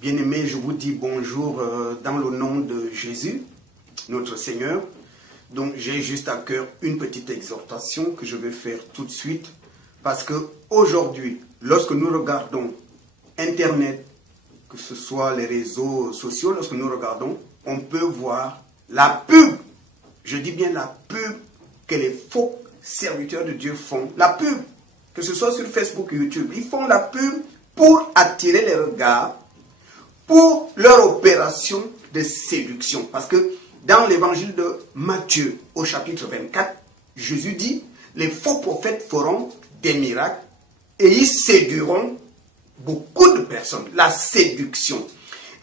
Bien-aimés, je vous dis bonjour dans le nom de Jésus, notre Seigneur. Donc j'ai juste à cœur une petite exhortation que je vais faire tout de suite. Parce que aujourd'hui, lorsque nous regardons Internet, que ce soit les réseaux sociaux, lorsque nous regardons, on peut voir la pub. Je dis bien la pub que les faux serviteurs de Dieu font. La pub, que ce soit sur Facebook ou YouTube, ils font la pub pour attirer les regards, pour leur opération de séduction. Parce que dans l'évangile de Matthieu, au chapitre 24, Jésus dit, les faux prophètes feront des miracles et ils séduiront beaucoup de personnes. La séduction.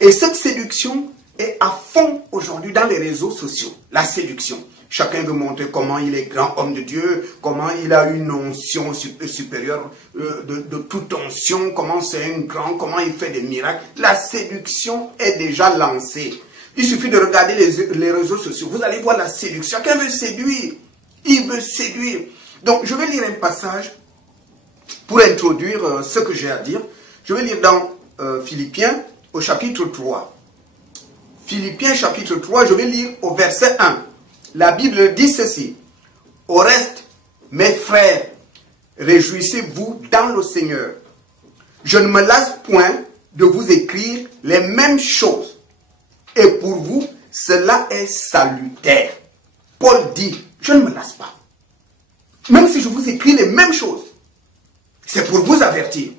Et cette séduction est à fond aujourd'hui dans les réseaux sociaux. La séduction. Chacun veut montrer comment il est grand homme de Dieu, comment il a une onction supérieure de toute onction, comment c'est un grand, comment il fait des miracles. La séduction est déjà lancée. Il suffit de regarder les réseaux sociaux. Vous allez voir la séduction. Chacun veut séduire. Il veut séduire. Donc, je vais lire un passage pour introduire ce que j'ai à dire. Je vais lire dans Philippiens au chapitre 3. Philippiens chapitre 3, je vais lire au verset 1. La Bible dit ceci. Au reste, mes frères, réjouissez-vous dans le Seigneur. Je ne me lasse point de vous écrire les mêmes choses. Et pour vous, cela est salutaire. Paul dit, je ne me lasse pas. Même si je vous écris les mêmes choses, c'est pour vous avertir.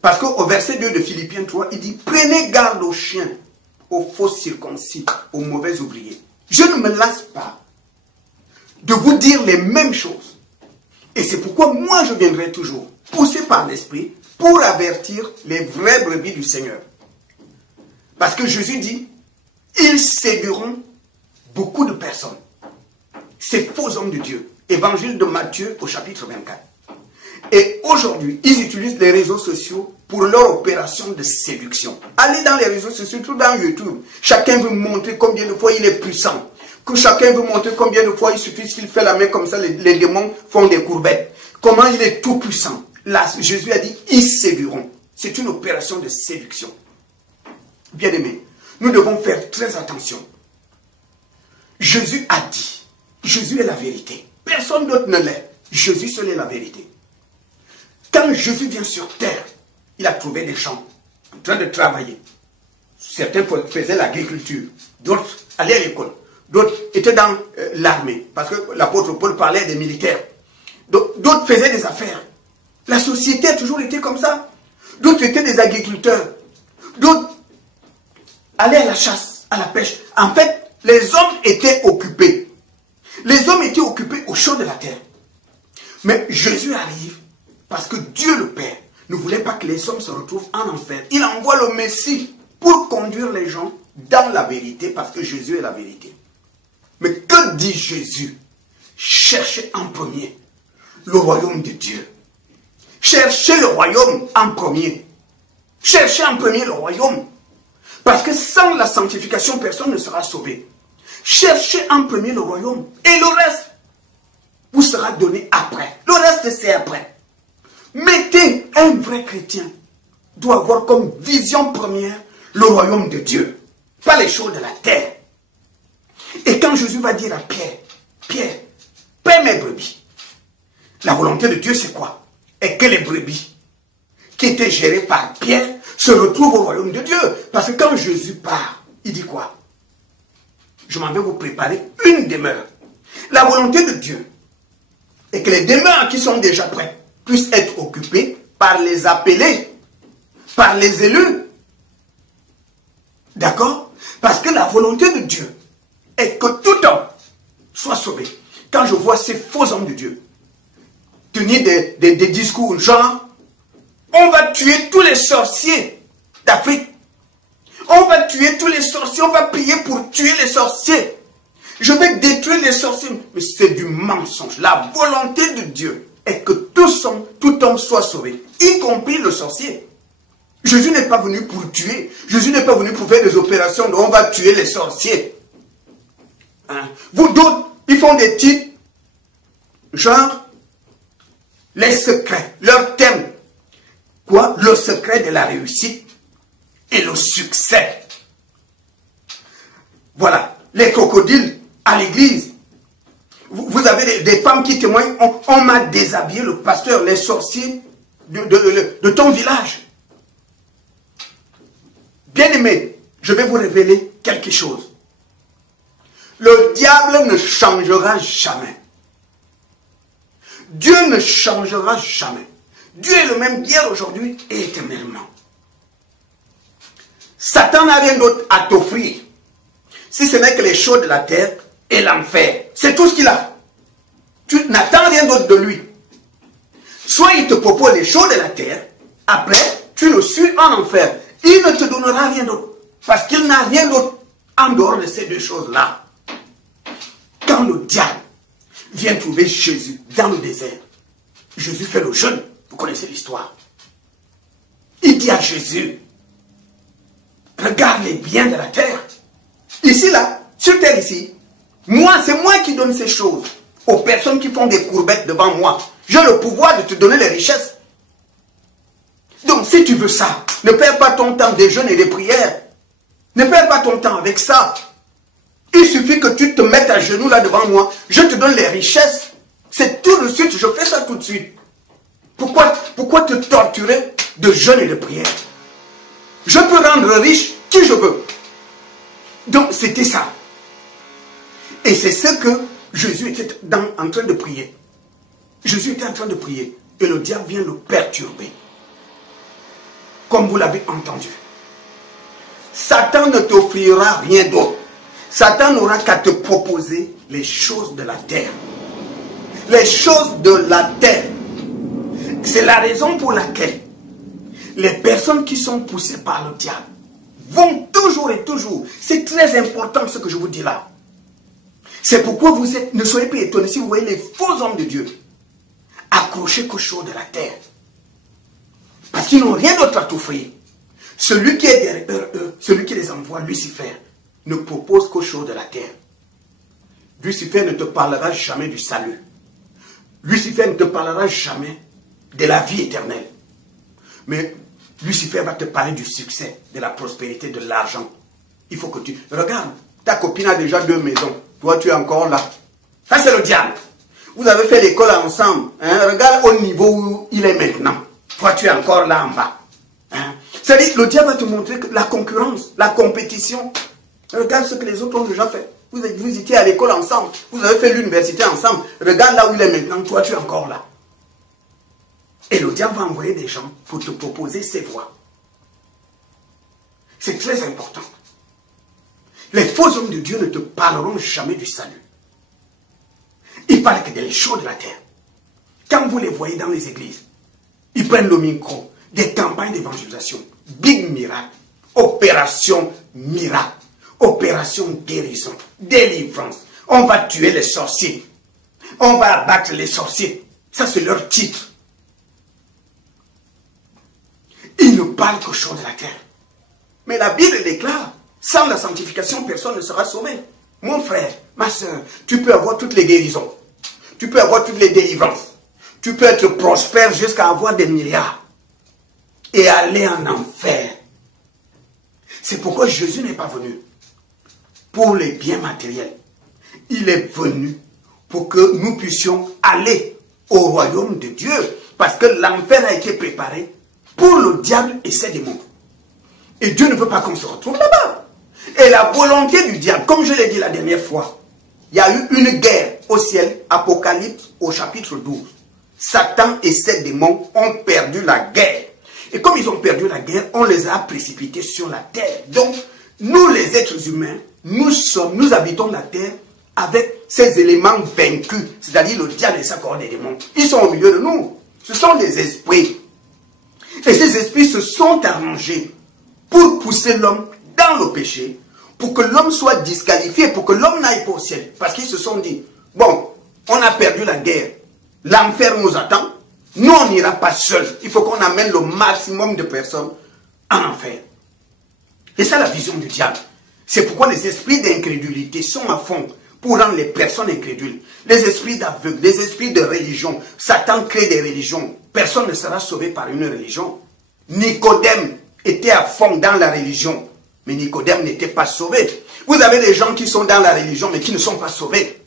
Parce qu'au verset 2 de Philippiens 3, il dit, prenez garde aux chiens, aux faux circoncis, aux mauvais ouvriers. Je ne me lasse pas de vous dire les mêmes choses. Et c'est pourquoi moi je viendrai toujours, poussé par l'Esprit, pour avertir les vraies brebis du Seigneur. Parce que Jésus dit, ils séduiront beaucoup de personnes. Ces faux hommes de Dieu. Évangile de Matthieu au chapitre 24. Et aujourd'hui, ils utilisent les réseaux sociaux pour leur opération de séduction. Allez dans les réseaux sociaux, surtout dans YouTube. Chacun veut montrer combien de fois il est puissant. Que chacun veut montrer combien de fois il suffit qu'il fait la main comme ça, les démons font des courbettes. Comment il est tout puissant. Là, Jésus a dit, ils séduiront. C'est une opération de séduction. Bien aimé, nous devons faire très attention. Jésus a dit, Jésus est la vérité. Personne d'autre ne l'est. Jésus seul est la vérité. Quand Jésus vient sur terre, il a trouvé des gens en train de travailler. Certains faisaient l'agriculture, d'autres allaient à l'école, d'autres étaient dans l'armée, parce que l'apôtre Paul parlait des militaires. D'autres faisaient des affaires. La société a toujours été comme ça. D'autres étaient des agriculteurs, d'autres allaient à la chasse, à la pêche. En fait, les hommes étaient occupés. Les hommes étaient occupés au chaud de la terre. Mais Jésus arrive parce que Dieu le Père ne voulait pas que les hommes se retrouvent en enfer. Il envoie le Messie pour conduire les gens dans la vérité parce que Jésus est la vérité. Mais que dit Jésus? Cherchez en premier le royaume de Dieu. Cherchez le royaume en premier. Cherchez en premier le royaume. Parce que sans la sanctification, personne ne sera sauvé. Cherchez en premier le royaume. Et le reste vous sera donné après. Le reste, c'est après. Mettez, un vrai chrétien doit avoir comme vision première le royaume de Dieu. Pas les choses de la terre. Et quand Jésus va dire à Pierre, Pierre, paie mes brebis. La volonté de Dieu, c'est quoi? Et que les brebis qui étaient gérées par Pierre se retrouvent au royaume de Dieu. Parce que quand Jésus part, il dit quoi? Je m'en vais vous préparer une demeure. La volonté de Dieu est que les demeures qui sont déjà prêtes puissent être occupées par les appelés, par les élus. D'accord? Parce que la volonté de Dieu est que tout homme soit sauvé. Quand je vois ces faux hommes de Dieu tenir des discours genre, on va tuer tous les sorciers d'Afrique. On va tuer tous les sorciers, on va prier pour tuer les sorciers. Je vais détruire les sorciers. Mais c'est du mensonge. La volonté de Dieu est que tout homme soit sauvé, y compris le sorcier. Jésus n'est pas venu pour tuer. Jésus n'est pas venu pour faire des opérations dont on va tuer les sorciers. Hein? Vous d'autres, ils font des titres, genre, les secrets, leur thème. Quoi? Le secret de la réussite. et le succès. Voilà, les crocodiles à l'église. Vous avez des femmes qui témoignent, on m'a déshabillé, le pasteur, les sorciers de ton village. Bien-aimés, je vais vous révéler quelque chose. Le diable ne changera jamais. Dieu ne changera jamais. Dieu est le même hier, aujourd'hui et éternellement. Satan n'a rien d'autre à t'offrir, si ce n'est que les choses de la terre et l'enfer. C'est tout ce qu'il a. Tu n'attends rien d'autre de lui. Soit il te propose les choses de la terre, après tu le suis en enfer. Il ne te donnera rien d'autre, parce qu'il n'a rien d'autre en dehors de ces deux choses-là. Quand le diable vient trouver Jésus dans le désert, Jésus fait le jeûne. Vous connaissez l'histoire. Il dit à Jésus, regarde les biens de la terre. Ici, là, sur terre, ici, c'est moi qui donne ces choses aux personnes qui font des courbettes devant moi. J'ai le pouvoir de te donner les richesses. Donc, si tu veux ça, ne perds pas ton temps des jeûnes et des prières. Ne perds pas ton temps avec ça. Il suffit que tu te mettes à genoux là devant moi. Je te donne les richesses. C'est tout de suite, je fais ça tout de suite. Pourquoi te torturer de jeûne et de prière? Je peux rendre riche qui je veux. Donc, c'était ça. Et c'est ce que Jésus était en train de prier. Jésus était en train de prier. Et le diable vient le perturber. Comme vous l'avez entendu. Satan ne t'offrira rien d'autre. Satan n'aura qu'à te proposer les choses de la terre. Les choses de la terre. C'est la raison pour laquelle les personnes qui sont poussées par le diable vont toujours et toujours. C'est très important ce que je vous dis là. C'est pourquoi ne soyez pas étonnés si vous voyez les faux hommes de Dieu accrochés qu'aux choses de la terre. Parce qu'ils n'ont rien d'autre à t'offrir. Celui qui est derrière eux, celui qui les envoie, Lucifer, ne propose qu'aux choses de la terre. Lucifer ne te parlera jamais du salut. Lucifer ne te parlera jamais de la vie éternelle. Mais Lucifer va te parler du succès, de la prospérité, de l'argent. Il faut que tu... Regarde, ta copine a déjà 2 maisons. Toi, tu es encore là. Ça, c'est le diable. Vous avez fait l'école ensemble. Hein? Regarde au niveau où il est maintenant. Toi, tu es encore là en bas. Hein? C'est-à-dire que le diable va te montrer que la concurrence, la compétition. Regarde ce que les autres ont déjà fait. Vous étiez à l'école ensemble. Vous avez fait l'université ensemble. Regarde là où il est maintenant. Toi, tu es encore là. Et le diable va envoyer des gens pour te proposer ses voies. C'est très important. Les faux hommes de Dieu ne te parleront jamais du salut. Ils parlent que des choses de la terre. Quand vous les voyez dans les églises, ils prennent le micro, des campagnes d'évangélisation, big miracle, opération miracle, opération guérison, délivrance. On va tuer les sorciers. On va abattre les sorciers. Ça, c'est leur titre. Ils ne parlent qu'aux choses de la terre. Mais la Bible déclare, sans la sanctification, personne ne sera sauvé. Mon frère, ma soeur, tu peux avoir toutes les guérisons. Tu peux avoir toutes les délivrances. Tu peux être prospère jusqu'à avoir des milliards. Et aller en enfer. C'est pourquoi Jésus n'est pas venu pour les biens matériels. Il est venu pour que nous puissions aller au royaume de Dieu. Parce que l'enfer a été préparé pour le diable et ses démons. Et Dieu ne veut pas qu'on se retrouve là-bas. Et la volonté du diable, comme je l'ai dit la dernière fois, il y a eu une guerre au ciel, Apocalypse au chapitre 12. Satan et ses démons ont perdu la guerre. Et comme ils ont perdu la guerre, on les a précipités sur la terre. Donc, nous les êtres humains, nous habitons la terre avec ces éléments vaincus, c'est-à-dire le diable et sa cohorte des démons. Ils sont au milieu de nous. Ce sont des esprits. Et ces esprits se sont arrangés pour pousser l'homme dans le péché, pour que l'homme soit disqualifié, pour que l'homme n'aille pas au ciel. Parce qu'ils se sont dit, bon, on a perdu la guerre, l'enfer nous attend, nous on n'ira pas seul. Il faut qu'on amène le maximum de personnes en enfer. Et ça la vision du diable. C'est pourquoi les esprits d'incrédulité sont à fond pour rendre les personnes incrédules. Les esprits d'aveugle, les esprits de religion. Satan crée des religions. Personne ne sera sauvé par une religion. Nicodème étaient à fond dans la religion. Mais Nicodème n'était pas sauvé. Vous avez des gens qui sont dans la religion, mais qui ne sont pas sauvés.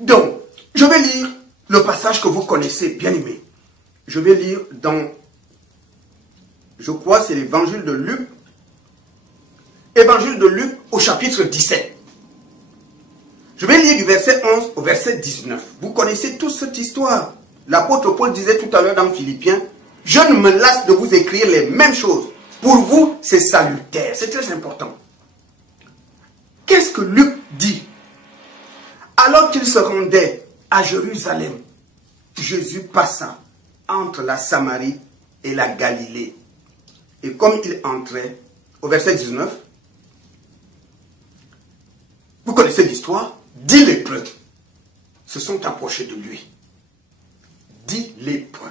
Donc, je vais lire le passage que vous connaissez, bien aimé. Je vais lire dans, je crois, c'est l'évangile de Luc. Évangile de Luc au chapitre 17. Je vais lire du verset 11 au verset 19. Vous connaissez tous cette histoire. L'apôtre Paul disait tout à l'heure dans Philippiens, « Je ne me lasse de vous écrire les mêmes choses. Pour vous, c'est salutaire. » C'est très important. Qu'est-ce que Luc dit? Alors qu'il se rendait à Jérusalem, Jésus passa entre la Samarie et la Galilée. Et comme il entrait, au verset 19, vous connaissez l'histoire, 10 lépreux se sont approchés de lui. 10 lépreux,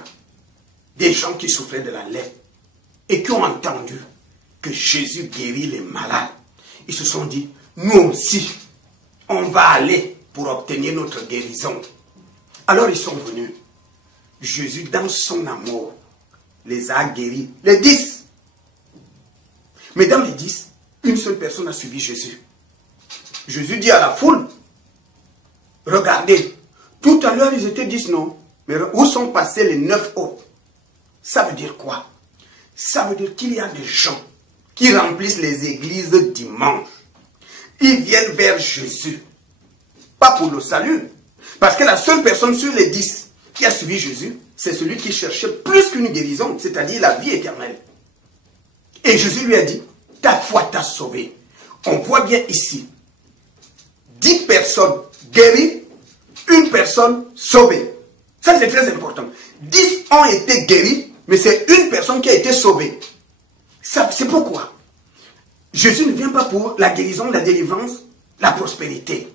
des gens qui souffraient de la lèpre et qui ont entendu que Jésus guérit les malades. Ils se sont dit, nous aussi, on va aller pour obtenir notre guérison. Alors ils sont venus. Jésus, dans son amour, les a guéris. Les 10. Mais dans les 10, une seule personne a suivi Jésus. Jésus dit à la foule, regardez, tout à l'heure ils étaient 10, non? Mais où sont passés les 9 autres? Ça veut dire quoi? Ça veut dire qu'il y a des gens qui remplissent les églises dimanche. Ils viennent vers Jésus. Pas pour le salut. Parce que la seule personne sur les 10 qui a suivi Jésus, c'est celui qui cherchait plus qu'une guérison, c'est-à-dire la vie éternelle. Et Jésus lui a dit, ta foi t'a sauvé. On voit bien ici, 10 personnes guéries, une personne sauvée. Ça, c'est très important. 10 ont été guéris, mais c'est une personne qui a été sauvée. C'est pourquoi Jésus ne vient pas pour la guérison, la délivrance, la prospérité.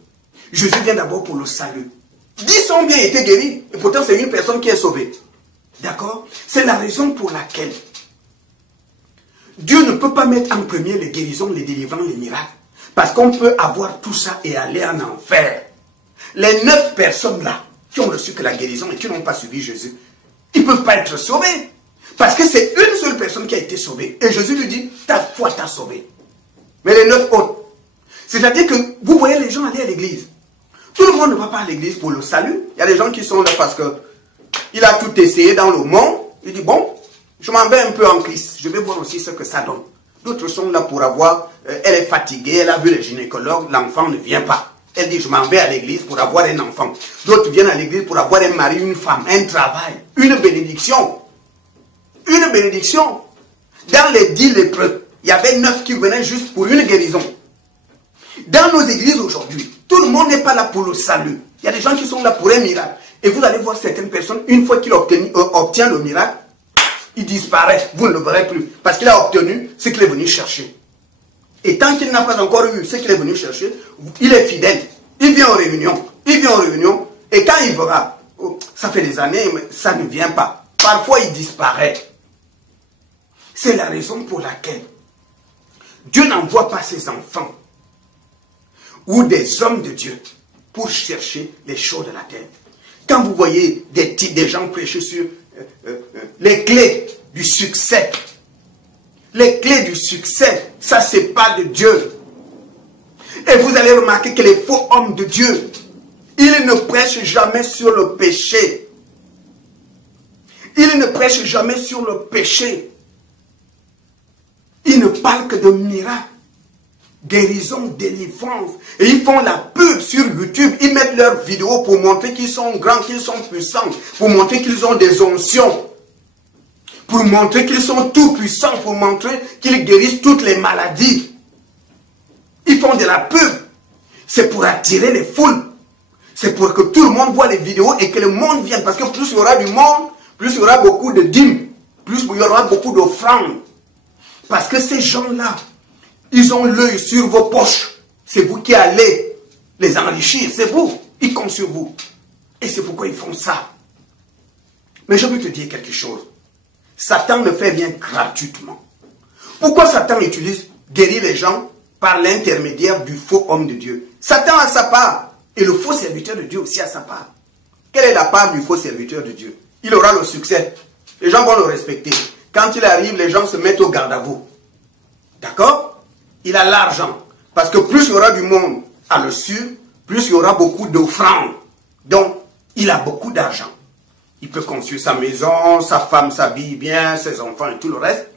Jésus vient d'abord pour le salut. 10 ont bien été guéris, et pourtant c'est une personne qui est sauvée. D'accord? C'est la raison pour laquelle Dieu ne peut pas mettre en premier les guérisons, les délivrances, les miracles. Parce qu'on peut avoir tout ça et aller en enfer. Les 9 personnes là, qui ont reçu que la guérison et qui n'ont pas suivi Jésus, ils ne peuvent pas être sauvés. Parce que c'est une seule personne qui a été sauvée. Et Jésus lui dit, ta foi t'a sauvé. Mais les 9 autres, c'est-à-dire que vous voyez les gens aller à l'église. Tout le monde ne va pas à l'église pour le salut. Il y a des gens qui sont là parce que il a tout essayé dans le monde. Il dit, bon, je m'en vais un peu en Christ. Je vais voir aussi ce que ça donne. D'autres sont là pour avoir, elle est fatiguée, elle a vu les gynécologues, l'enfant ne vient pas. Elle dit, je m'en vais à l'église pour avoir un enfant. D'autres viennent à l'église pour avoir un mari, une femme, un travail, une bénédiction. Une bénédiction. Dans les 10 lépreux, il y avait 9 qui venaient juste pour une guérison. Dans nos églises aujourd'hui, tout le monde n'est pas là pour le salut. Il y a des gens qui sont là pour un miracle. Et vous allez voir certaines personnes, une fois qu'il obtient le miracle, il disparaît. Vous ne le verrez plus. Parce qu'il a obtenu ce qu'il est venu chercher. Et tant qu'il n'a pas encore eu ce qu'il est venu chercher, il est fidèle. Il vient aux réunions. Il vient aux réunions. Et quand il verra, oh, ça fait des années, mais ça ne vient pas. Parfois, il disparaît. C'est la raison pour laquelle Dieu n'envoie pas ses enfants ou des hommes de Dieu pour chercher les choses de la terre. Quand vous voyez des gens prêcher sur les clés du succès, les clés du succès, ça c'est pas de Dieu. Et vous allez remarquer que les faux hommes de Dieu, ils ne prêchent jamais sur le péché. Ils ne prêchent jamais sur le péché. Ils ne parlent que de miracles, guérison, délivrance. Et ils font la pub sur YouTube. Ils mettent leurs vidéos pour montrer qu'ils sont grands, qu'ils sont puissants. Pour montrer qu'ils ont des onctions. Pour montrer qu'ils sont tout puissants. Pour montrer qu'ils guérissent toutes les maladies. Ils font de la pub. C'est pour attirer les foules. C'est pour que tout le monde voit les vidéos et que le monde vienne. Parce que plus il y aura du monde, plus il y aura beaucoup de dîmes. Plus il y aura beaucoup d'offrandes. Parce que ces gens-là, ils ont l'œil sur vos poches. C'est vous qui allez les enrichir. C'est vous. Ils comptent sur vous. Et c'est pourquoi ils font ça. Mais je veux te dire quelque chose. Satan ne fait rien gratuitement. Pourquoi Satan guérit les gens par l'intermédiaire du faux homme de Dieu? Satan a sa part. Et le faux serviteur de Dieu aussi a sa part. Quelle est la part du faux serviteur de Dieu? Il aura le succès. Les gens vont le respecter. Quand il arrive, les gens se mettent au garde à vous. D'accord? Il a l'argent. Parce que plus il y aura du monde à le suivre, plus il y aura beaucoup d'offrandes. Donc, il a beaucoup d'argent. Il peut construire sa maison, sa femme s'habille bien, ses enfants et tout le reste.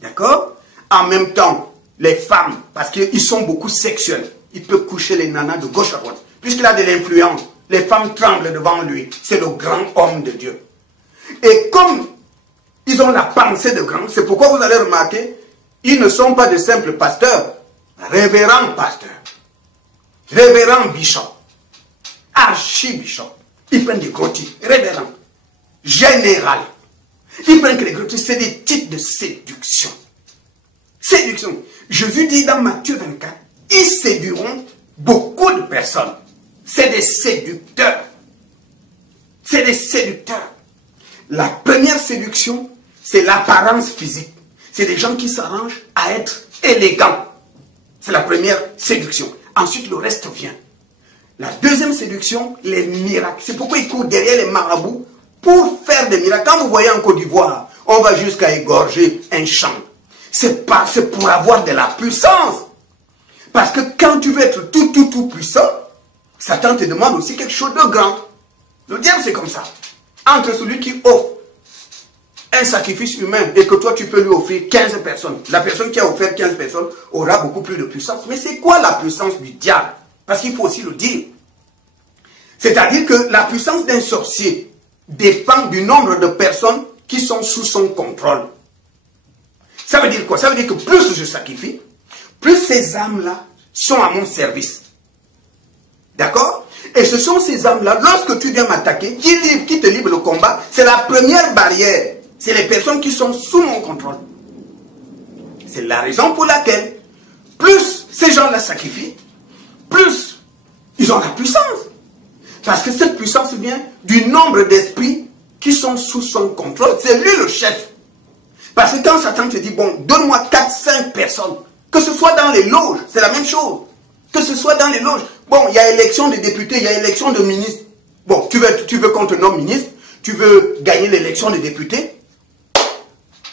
D'accord? En même temps, les femmes, parce qu'ils sont beaucoup sexuels, il peut coucher les nanas de gauche à droite. Puisqu'il a de l'influence, les femmes tremblent devant lui. C'est le grand homme de Dieu. Et comme ils ont la pensée de grand, c'est pourquoi vous allez remarquer, ils ne sont pas de simples pasteurs, révérends pasteurs, révérends bishop, archibishop. Ils prennent des gros titres, révérends, général. Ils prennent que les gros titres, c'est des titres de séduction. Séduction. Jésus dit dans Matthieu 24, ils séduiront beaucoup de personnes. C'est des séducteurs. C'est des séducteurs. La première séduction, c'est l'apparence physique. C'est des gens qui s'arrangent à être élégants. C'est la première séduction. Ensuite, le reste vient. La deuxième séduction, les miracles. C'est pourquoi ils courent derrière les marabouts pour faire des miracles. Quand vous voyez en Côte d'Ivoire, on va jusqu'à égorger un champ. C'est pour avoir de la puissance. Parce que quand tu veux être tout puissant, Satan te demande aussi quelque chose de grand. Le diable, c'est comme ça. Entre celui qui offre un sacrifice humain et que toi, tu peux lui offrir 15 personnes. La personne qui a offert 15 personnes aura beaucoup plus de puissance. Mais c'est quoi la puissance du diable? Parce qu'il faut aussi le dire. C'est-à-dire que la puissance d'un sorcier dépend du nombre de personnes qui sont sous son contrôle. Ça veut dire quoi? Ça veut dire que plus je sacrifie, plus ces âmes-là sont à mon service. D'accord? Et ce sont ces âmes-là, lorsque tu viens m'attaquer, qui te libre le combat, c'est la première barrière. C'est les personnes qui sont sous mon contrôle. C'est la raison pour laquelle, plus ces gens-là sacrifient, plus ils ont la puissance. Parce que cette puissance vient du nombre d'esprits qui sont sous son contrôle. C'est lui le chef. Parce que quand Satan te dit, bon, donne-moi 4-5 personnes, que ce soit dans les loges, c'est la même chose. Que ce soit dans les loges. Bon, il y a élection de députés, il y a élection de ministres. Bon, tu veux qu'on te nomme ministre, tu veux gagner l'élection de députés.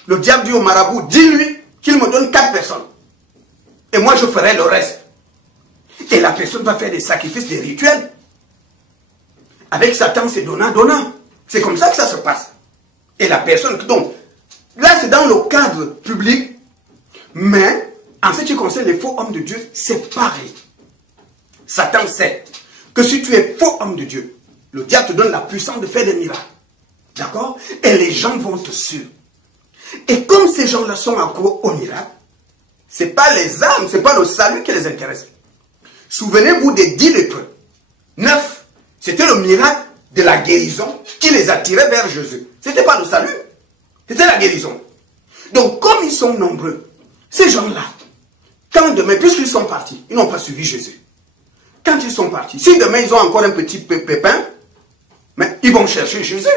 Le diable dit au marabout, dis-lui qu'il me donne 4 personnes. Et moi, je ferai le reste. Et la personne va faire des sacrifices, des rituels. Avec Satan, c'est donnant. C'est comme ça que ça se passe. Et la personne, donc, là, c'est dans le cadre public, mais en ce qui concerne les faux hommes de Dieu, c'est pareil. Satan sait que si tu es faux homme de Dieu, le diable te donne la puissance de faire des miracles. D'accord? Et les gens vont te suivre. Et comme ces gens-là sont accros au miracle, ce n'est pas les âmes, ce n'est pas le salut qui les intéresse. Souvenez-vous des 10 lépreux. 9, c'était le miracle de la guérison qui les attirait vers Jésus. Ce n'était pas le salut, c'était la guérison. Donc comme ils sont nombreux, ces gens-là, quand demain, puisqu'ils sont partis, ils n'ont pas suivi Jésus. Quand ils sont partis, si demain ils ont encore un petit pépin, mais ils vont chercher Jésus.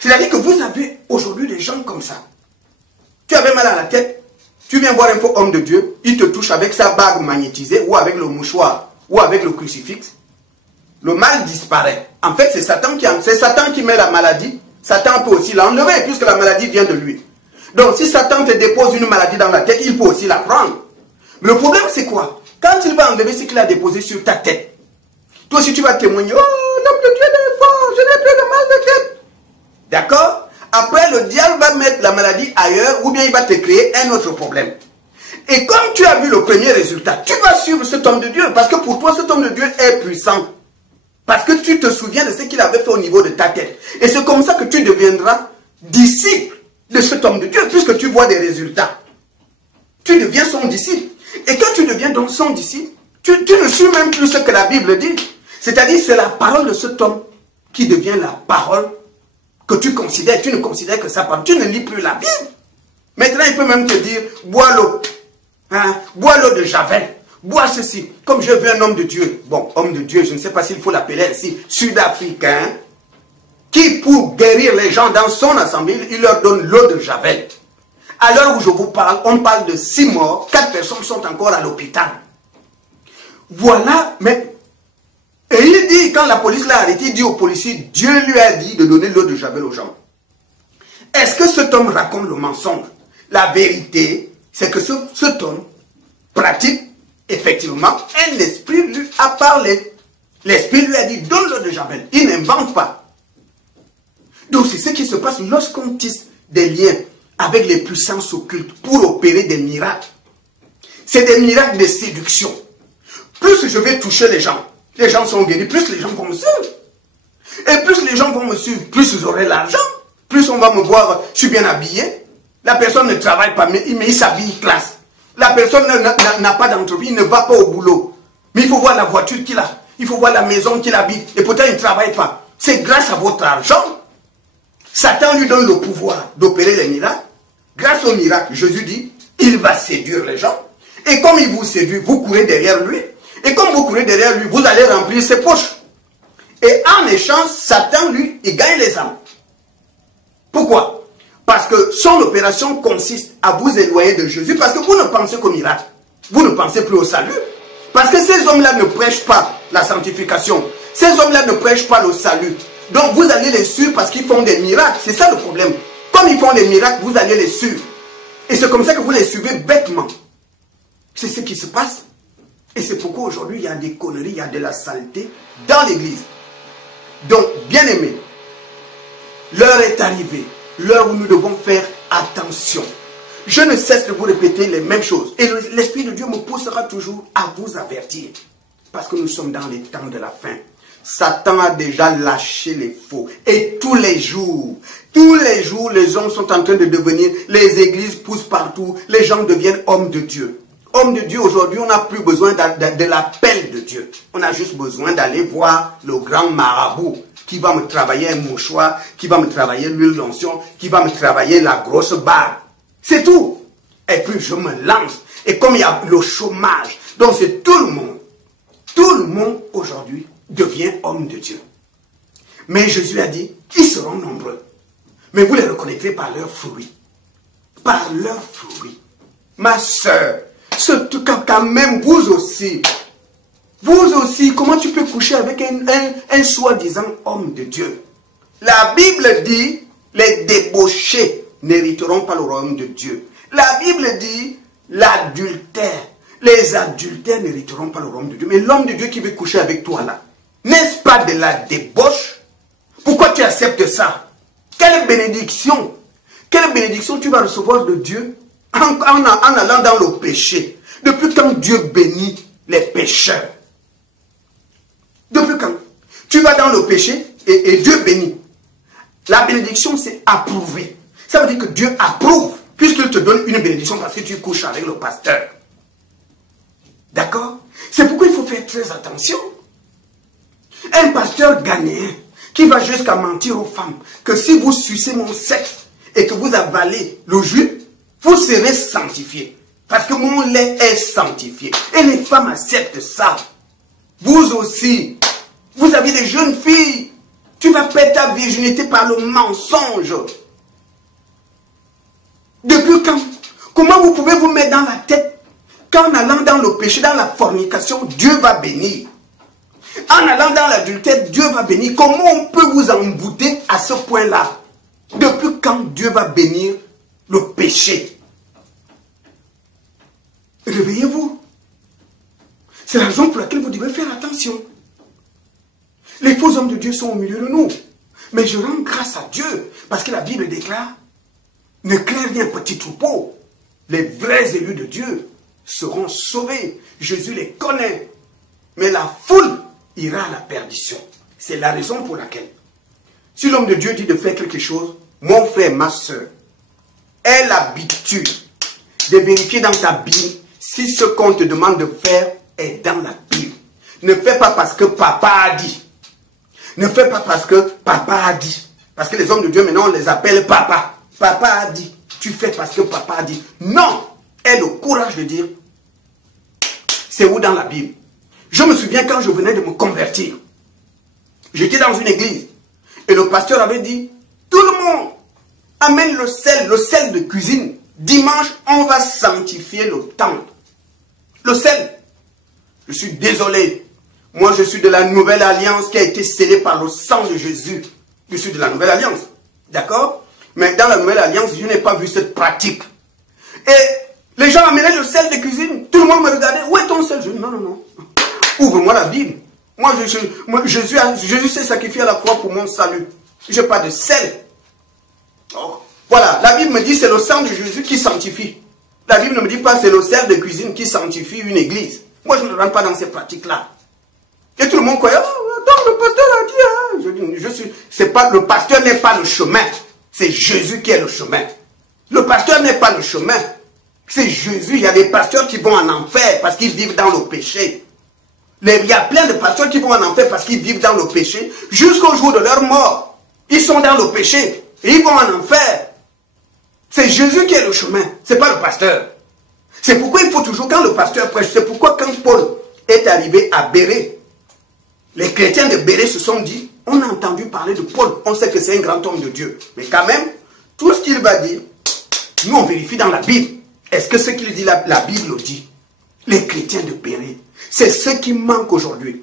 C'est-à-dire que vous avez aujourd'hui des gens comme ça. Tu avais mal à la tête, tu viens voir un faux homme de Dieu, il te touche avec sa bague magnétisée, ou avec le mouchoir, ou avec le crucifix. Le mal disparaît. En fait, c'est Satan qui met la maladie. Satan peut aussi l'enlever, puisque la maladie vient de lui. Donc, si Satan te dépose une maladie dans la tête, il peut aussi la prendre. Mais le problème, c'est quoi? Quand il va enlever ce qu'il a déposé sur ta tête, toi aussi tu vas témoigner, oh, l'homme de Dieu est fort, je n'ai plus de mal de tête. D'accord? Après, le diable va mettre la maladie ailleurs, ou bien il va te créer un autre problème. Et comme tu as vu le premier résultat, tu vas suivre cet homme de Dieu, parce que pour toi, cet homme de Dieu est puissant. Parce que tu te souviens de ce qu'il avait fait au niveau de ta tête. Et c'est comme ça que tu deviendras disciple de cet homme de Dieu, puisque tu vois des résultats. Tu deviens son disciple. Et quand tu deviens donc son disciple, tu ne suis même plus ce que la Bible dit. C'est-à-dire, c'est la parole de cet homme qui devient la parole que tu considères. Tu ne considères que sa parole. Tu ne lis plus la Bible. Maintenant, il peut même te dire, bois l'eau. Hein? Bois l'eau de Javel. Bois ceci. Comme je veux un homme de Dieu. Bon, homme de Dieu, je ne sais pas s'il faut l'appeler ainsi. Sud-africain. Qui, pour guérir les gens dans son assemblée, il leur donne l'eau de Javel. À l'heure où je vous parle, on parle de 6 morts, 4 personnes sont encore à l'hôpital. Voilà, mais... Et il dit, quand la police l'a arrêté, il dit aux policiers, Dieu lui a dit de donner l'eau de Javel aux gens. Est-ce que cet homme raconte le mensonge? La vérité, c'est que cet homme pratique effectivement un esprit lui a parlé. L'esprit lui a dit, donne l'eau de Javel. Il n'invente pas. Donc c'est ce qui se passe lorsqu'on tisse des liens avec les puissances occultes pour opérer des miracles. C'est des miracles de séduction. Plus je vais toucher les gens sont guéris, plus les gens vont me suivre. Et plus les gens vont me suivre, plus j'aurai l'argent. Plus on va me voir, je suis bien habillé. La personne ne travaille pas, mais il s'habille classe. La personne n'a pas d'entreprise, il ne va pas au boulot. Mais il faut voir la voiture qu'il a. Il faut voir la maison qu'il habite. Et pourtant, il ne travaille pas. C'est grâce à votre argent. Satan lui donne le pouvoir d'opérer les miracles. Grâce au miracle, Jésus dit, il va séduire les gens. Et comme il vous séduit, vous courez derrière lui. Et comme vous courez derrière lui, vous allez remplir ses poches. Et en échange, Satan, lui, il gagne les âmes. Pourquoi? Parce que son opération consiste à vous éloigner de Jésus. Parce que vous ne pensez qu'au miracle. Vous ne pensez plus au salut. Parce que ces hommes-là ne prêchent pas la sanctification. Ces hommes-là ne prêchent pas le salut. Donc vous allez les suivre parce qu'ils font des miracles. C'est ça le problème. Comme ils font des miracles, vous allez les suivre. Et c'est comme ça que vous les suivez bêtement. C'est ce qui se passe. Et c'est pourquoi aujourd'hui il y a des conneries, il y a de la saleté dans l'église. Donc, bien aimés, l'heure est arrivée. L'heure où nous devons faire attention. Je ne cesse de vous répéter les mêmes choses. Et l'Esprit de Dieu me poussera toujours à vous avertir. Parce que nous sommes dans les temps de la fin. Satan a déjà lâché les faux. Et tous les jours, les hommes sont en train de devenir, les églises poussent partout, les gens deviennent hommes de Dieu. Hommes de Dieu, aujourd'hui, on n'a plus besoin de l'appel de Dieu. On a juste besoin d'aller voir le grand marabout qui va me travailler un mouchoir, qui va me travailler l'huile d'onction, qui va me travailler la grosse barre. C'est tout. Et puis je me lance. Et comme il y a le chômage, donc c'est tout le monde aujourd'hui devient homme de Dieu. Mais Jésus a dit, ils seront nombreux. Mais vous les reconnaîtrez par leurs fruits. Par leurs fruits. Ma soeur, surtout quand même vous aussi, comment tu peux coucher avec un soi-disant homme de Dieu? La Bible dit, les débauchés n'hériteront pas le royaume de Dieu. La Bible dit, l'adultère, les adultères n'hériteront pas le royaume de Dieu. Mais l'homme de Dieu qui veut coucher avec toi là, n'est-ce pas de la débauche? Pourquoi tu acceptes ça? Quelle bénédiction tu vas recevoir de Dieu en allant dans le péché? Depuis quand Dieu bénit les pécheurs? Depuis quand? Tu vas dans le péché et Dieu bénit. La bénédiction, c'est approuver. Ça veut dire que Dieu approuve, puisqu'il te donne une bénédiction parce que tu couches avec le pasteur. D'accord? C'est pourquoi il faut faire très attention. Un pasteur ghanéen qui va jusqu'à mentir aux femmes que si vous sucez mon sexe et que vous avalez le jus, vous serez sanctifié. Parce que mon lait est sanctifié. Et les femmes acceptent ça. Vous aussi, vous avez des jeunes filles. Tu vas perdre ta virginité par le mensonge. Depuis quand? Comment vous pouvez vous mettre dans la tête qu'en allant dans le péché, dans la fornication, Dieu va bénir? En allant dans l'adultère, Dieu va bénir. Comment on peut vous embouter à ce point-là? Depuis quand Dieu va bénir le péché? Réveillez-vous. C'est la raison pour laquelle vous devez faire attention. Les faux hommes de Dieu sont au milieu de nous. Mais je rends grâce à Dieu. Parce que la Bible déclare, ne craignez rien, petit troupeau. Les vrais élus de Dieu seront sauvés. Jésus les connaît. Mais la foule ira à la perdition. C'est la raison pour laquelle, si l'homme de Dieu dit de faire quelque chose, mon frère, ma soeur, aie l'habitude de vérifier dans ta Bible si ce qu'on te demande de faire est dans la Bible. Ne fais pas parce que papa a dit. Ne fais pas parce que papa a dit. Parce que les hommes de Dieu, maintenant, on les appelle papa. Papa a dit. Tu fais parce que papa a dit. Non! Aie le courage de dire, c'est où dans la Bible? Je me souviens quand je venais de me convertir. J'étais dans une église. Et le pasteur avait dit, tout le monde amène le sel de cuisine. Dimanche, on va sanctifier le temple. Le sel. Je suis désolé. Moi, je suis de la nouvelle alliance qui a été scellée par le sang de Jésus. Je suis de la nouvelle alliance. D'accord? Mais dans la Nouvelle Alliance, je n'ai pas vu cette pratique. Et les gens amenaient le sel de cuisine. Tout le monde me regardait. Où est ton sel? Je dis non, non, non. Ouvre-moi la Bible. Moi, Jésus s'est sacrifié à la croix pour mon salut. Je n'ai pas de sel. Oh. Voilà, la Bible me dit c'est le sang de Jésus qui sanctifie. La Bible ne me dit pas c'est le sel de cuisine qui sanctifie une église. Moi, je ne rentre pas dans ces pratiques-là. Et tout le monde croyait, oh, attends, le pasteur a dit, hein. C'est pas, le pasteur n'est pas le chemin. C'est Jésus qui est le chemin. Le pasteur n'est pas le chemin. C'est Jésus. Il y a des pasteurs qui vont en enfer parce qu'ils vivent dans le péché. Il y a plein de pasteurs qui vont en enfer parce qu'ils vivent dans le péché jusqu'au jour de leur mort. Ils sont dans le péché et ils vont en enfer. C'est Jésus qui est le chemin. C'est pas le pasteur. C'est pourquoi il faut toujours, quand le pasteur prêche, c'est pourquoi quand Paul est arrivé à Bérée, les chrétiens de Bérée se sont dit, on a entendu parler de Paul, on sait que c'est un grand homme de Dieu. Mais quand même, tout ce qu'il va dire, nous on vérifie dans la Bible. Est-ce que ce qu'il dit, la Bible le dit? Les chrétiens de Bérée, c'est ce qui manque aujourd'hui.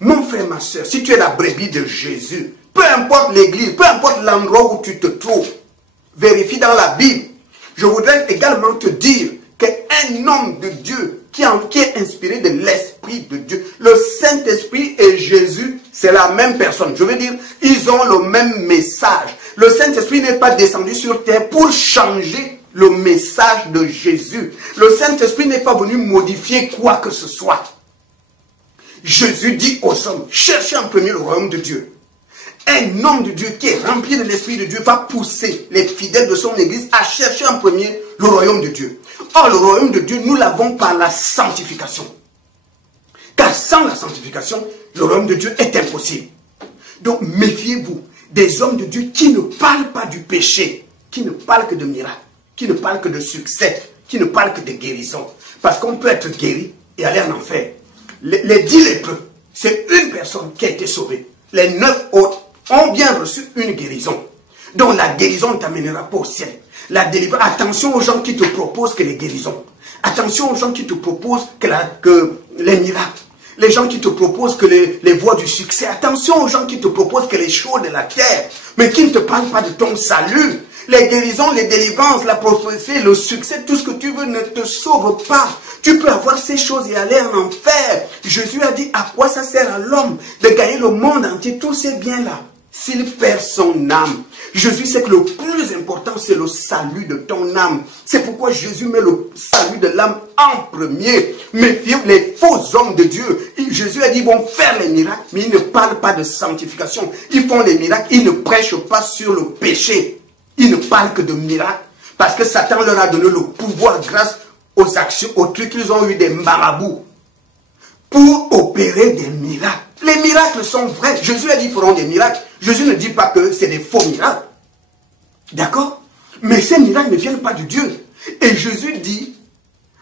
Mon frère, ma soeur, si tu es la brebis de Jésus, peu importe l'église, peu importe l'endroit où tu te trouves, vérifie dans la Bible. Je voudrais également te dire qu'un homme de Dieu qui est inspiré de l'Esprit de Dieu, le Saint-Esprit et Jésus, c'est la même personne. Je veux dire, ils ont le même message. Le Saint-Esprit n'est pas descendu sur terre pour changer le message de Jésus. Le Saint-Esprit n'est pas venu modifier quoi que ce soit. Jésus dit aux hommes, cherchez en premier le royaume de Dieu. Un homme de Dieu qui est rempli de l'Esprit de Dieu va pousser les fidèles de son église à chercher en premier le royaume de Dieu. Or, le royaume de Dieu, nous l'avons par la sanctification. Car sans la sanctification, le royaume de Dieu est impossible. Donc, méfiez-vous des hommes de Dieu qui ne parlent pas du péché, qui ne parlent que de miracles, qui ne parlent que de succès, qui ne parlent que de guérison. Parce qu'on peut être guéri et aller en enfer. Les 10 lépreux, c'est une personne qui a été sauvée. Les 9 autres ont bien reçu une guérison. Donc la guérison ne t'amènera pas au ciel. La délivrance, attention aux gens qui te proposent que les guérisons. Attention aux gens qui te proposent que les miracles. Les gens qui te proposent que les voies du succès. Attention aux gens qui te proposent que les choses de la terre. Mais qui ne te parlent pas de ton salut. Les guérisons, les délivrances, la prophétie, le succès, tout ce que tu veux ne te sauve pas. Tu peux avoir ces choses et aller en enfer. Jésus a dit, à quoi ça sert à l'homme de gagner le monde entier, tous ces biens-là, s'il perd son âme? Jésus sait que le plus important, c'est le salut de ton âme. C'est pourquoi Jésus met le salut de l'âme en premier. Méfiez-vous les faux hommes de Dieu. Jésus a dit, ils vont faire les miracles, mais ils ne parlent pas de sanctification. Ils font les miracles, ils ne prêchent pas sur le péché. Ils ne parlent que de miracles, parce que Satan leur a donné le pouvoir grâce aux actions, aux trucs qu'ils ont eu des marabouts, pour opérer des miracles. Les miracles sont vrais. Jésus a dit qu'ils feront des miracles. Jésus ne dit pas que c'est des faux miracles. D'accord? Mais ces miracles ne viennent pas de Dieu. Et Jésus dit,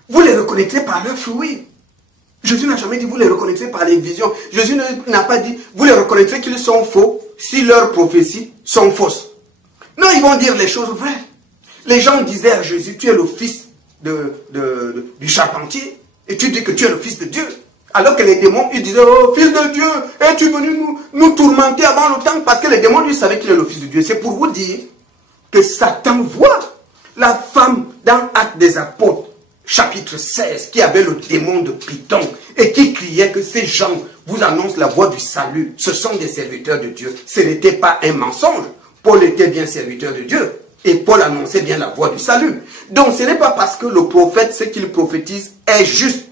vous les reconnaîtrez par leurs fruits. Jésus n'a jamais dit, vous les reconnaîtrez par les visions. Jésus n'a pas dit, vous les reconnaîtrez qu'ils sont faux si leurs prophéties sont fausses. Non, ils vont dire les choses vraies. Les gens disaient à Jésus, tu es le fils du charpentier, et tu dis que tu es le fils de Dieu. Alors que les démons, ils disaient, oh, fils de Dieu, es-tu venu nous tourmenter avant le temps? Parce que les démons, lui, savaient qu'il est le fils de Dieu. C'est pour vous dire que Satan voit la femme dans Actes des Apôtres, chapitre 16, qui avait le démon de Python, et qui criait que ces gens vous annoncent la voie du salut. Ce sont des serviteurs de Dieu. Ce n'était pas un mensonge. Paul était bien serviteur de Dieu. Et Paul annonçait bien la voie du salut. Donc ce n'est pas parce que le prophète, ce qu'il prophétise est juste,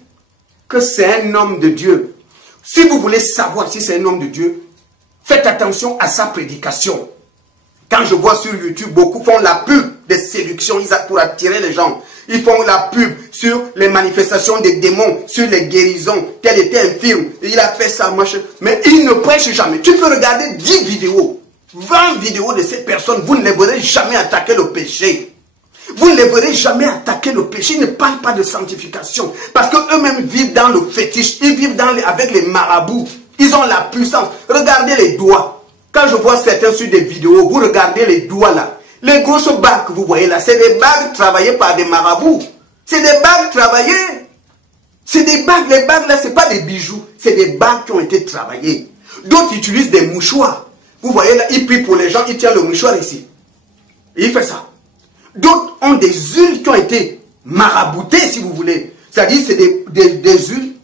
que c'est un homme de Dieu. Si vous voulez savoir si c'est un homme de Dieu, faites attention à sa prédication. Quand je vois sur YouTube, beaucoup font la pub des séductions pour attirer les gens. Ils font la pub sur les manifestations des démons, sur les guérisons. Tel était infirme, il a fait ça, machin. Mais il ne prêche jamais. Tu peux regarder 10 vidéos. 20 vidéos de ces personnes, vous ne les verrez jamais attaquer le péché. Vous ne les verrez jamais attaquer le péché. Ils ne parlent pas de sanctification. Parce qu'eux-mêmes vivent dans le fétiche. Ils vivent avec les marabouts. Ils ont la puissance. Regardez les doigts. Quand je vois certains sur des vidéos, vous regardez les doigts là. Les grosses bagues que vous voyez là, c'est des bagues travaillées par des marabouts. C'est des bagues travaillées. C'est des bagues. Les bagues là, ce n'est pas des bijoux. C'est des bagues qui ont été travaillées. D'autres utilisent des mouchoirs. Vous voyez là, il prie pour les gens, il tient le mouchoir ici. Et il fait ça. D'autres ont des huiles qui ont été maraboutées, si vous voulez. C'est-à-dire, c'est des huiles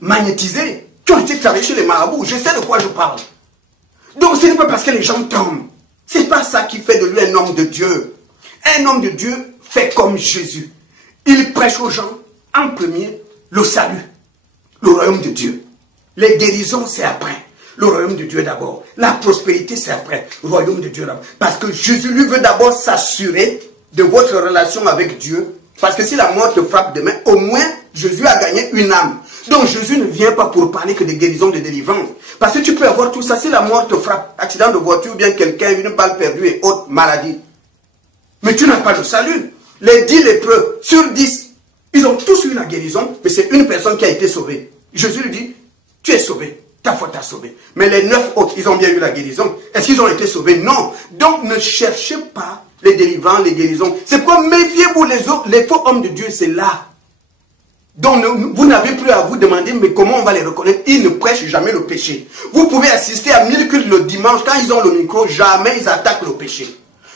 magnétisées qui ont été travaillées chez les marabouts. Je sais de quoi je parle. Donc, ce n'est pas parce que les gens tombent. Ce n'est pas ça qui fait de lui un homme de Dieu. Un homme de Dieu fait comme Jésus. Il prêche aux gens, en premier, le salut, le royaume de Dieu. Les guérisons, c'est après. Le royaume de Dieu d'abord. La prospérité, c'est après. Le royaume de Dieu d'abord. Parce que Jésus, lui, veut d'abord s'assurer de votre relation avec Dieu. Parce que si la mort te frappe demain, au moins, Jésus a gagné une âme. Donc, Jésus ne vient pas pour parler que de guérison, de délivrance. Parce que tu peux avoir tout ça. Si la mort te frappe, accident de voiture, ou bien quelqu'un, une balle perdue et autre maladie. Mais tu n'as pas de salut. Les 10 lépreux, sur 10, ils ont tous eu la guérison, mais c'est une personne qui a été sauvée. Jésus lui dit, tu es sauvé. Ta foi t'a sauvé. Mais les 9 autres, ils ont bien eu la guérison. Est-ce qu'ils ont été sauvés? Non. Donc ne cherchez pas les délivrances, les guérisons. C'est pourquoi méfiez-vous les autres. Les faux hommes de Dieu, c'est là. Donc vous n'avez plus à vous demander, mais comment on va les reconnaître? Ils ne prêchent jamais le péché. Vous pouvez assister à 1000 cultes le dimanche, quand ils ont le micro, jamais ils attaquent le péché.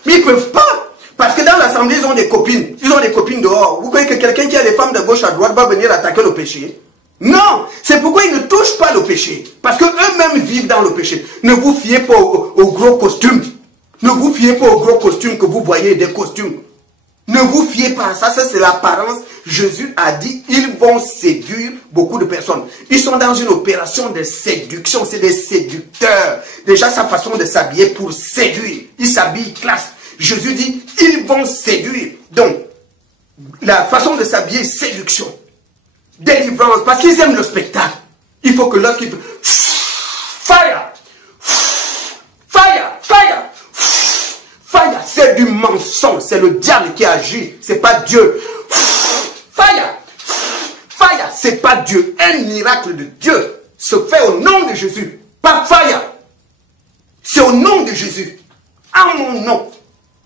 Mais ils ne peuvent pas. Parce que dans l'assemblée, ils ont des copines. Ils ont des copines dehors. Vous croyez que quelqu'un qui a des femmes de gauche à droite va venir attaquer le péché? Non, c'est pourquoi ils ne touchent pas le péché. Parce qu'eux-mêmes vivent dans le péché. Ne vous fiez pas aux gros costumes. Ne vous fiez pas aux gros costumes que vous voyez, des costumes. Ne vous fiez pas à ça, ça c'est l'apparence. Jésus a dit, ils vont séduire beaucoup de personnes. Ils sont dans une opération de séduction, c'est des séducteurs. Déjà sa façon de s'habiller pour séduire. Ils s'habillent classe. Jésus dit, ils vont séduire. Donc, la façon de s'habiller, séduction. Délivrance, parce qu'ils aiment le spectacle. Il faut que lorsqu'ils... Fire! Fire! Fire! Fire! C'est du mensonge. C'est le diable qui agit. C'est pas Dieu. Fire! Fire! C'est pas Dieu. Un miracle de Dieu se fait au nom de Jésus. Pas fire. C'est au nom de Jésus. En mon nom,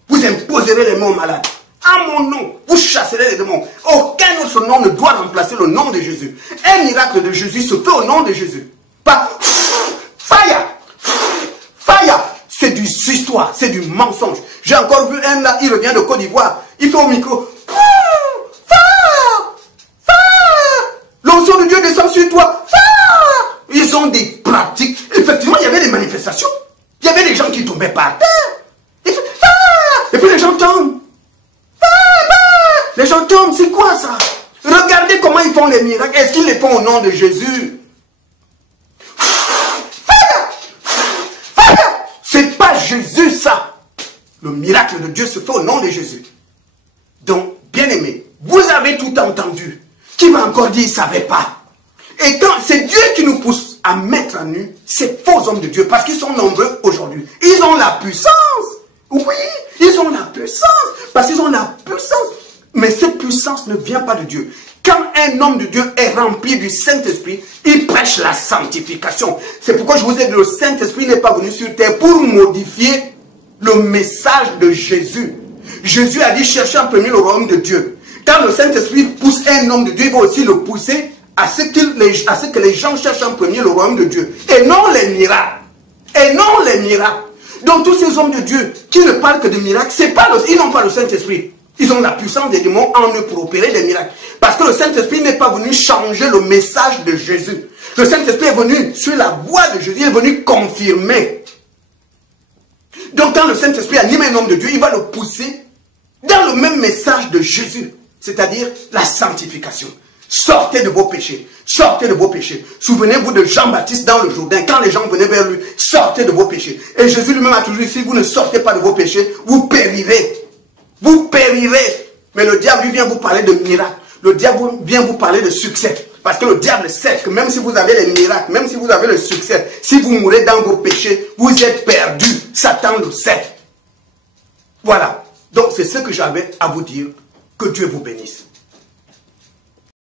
vous imposerez les mots malades. En mon nom, vous chasserez les démons. Aucun autre nom ne doit remplacer le nom de Jésus. Un miracle de Jésus se fait au nom de Jésus. Pas fire. Fire. C'est du histoire, c'est du mensonge. J'ai encore vu un là, il revient de Côte d'Ivoire. Il fait au micro. Fire. Fire. L'onction de Dieu descend sur toi. Fire. Ils ont des pratiques. Effectivement, il y avait des manifestations. Il y avait des gens qui tombaient par terre. Et puis les gens tombent. Les gens tombent, c'est quoi ça? Regardez comment ils font les miracles. Est-ce qu'ils les font au nom de Jésus? C'est pas Jésus ça. Le miracle de Dieu se fait au nom de Jésus. Donc, bien aimé, vous avez tout entendu. Qui va encore dire, il ne savait pas? Et quand c'est Dieu qui nous pousse à mettre à nu ces faux hommes de Dieu, parce qu'ils sont nombreux aujourd'hui. Ils ont la puissance. Oui, ils ont la puissance. Parce qu'ils ont la puissance. Mais cette puissance ne vient pas de Dieu. Quand un homme de Dieu est rempli du Saint-Esprit, il prêche la sanctification. C'est pourquoi je vous ai dit, le Saint-Esprit n'est pas venu sur terre pour modifier le message de Jésus. Jésus a dit, cherchez en premier le royaume de Dieu. Quand le Saint-Esprit pousse un homme de Dieu, il va aussi le pousser à ce que les gens cherchent en premier le royaume de Dieu. Et non les miracles. Et non les miracles. Donc tous ces hommes de Dieu qui ne parlent que de miracles, ils n'ont pas le Saint-Esprit. Ils ont la puissance des démons en eux pour opérer des miracles. Parce que le Saint-Esprit n'est pas venu changer le message de Jésus. Le Saint-Esprit est venu sur la voie de Jésus, il est venu confirmer. Donc quand le Saint-Esprit anime un homme de Dieu, il va le pousser dans le même message de Jésus. C'est-à-dire la sanctification. Sortez de vos péchés. Sortez de vos péchés. Souvenez-vous de Jean-Baptiste dans le Jourdain. Quand les gens venaient vers lui, sortez de vos péchés. Et Jésus lui-même a toujours dit, si vous ne sortez pas de vos péchés, vous périrez. Vous périrez. Mais le diable lui vient vous parler de miracles. Le diable vient vous parler de succès. Parce que le diable sait que même si vous avez les miracles, même si vous avez le succès, si vous mourrez dans vos péchés, vous êtes perdus. Satan le sait. Voilà. Donc c'est ce que j'avais à vous dire. Que Dieu vous bénisse.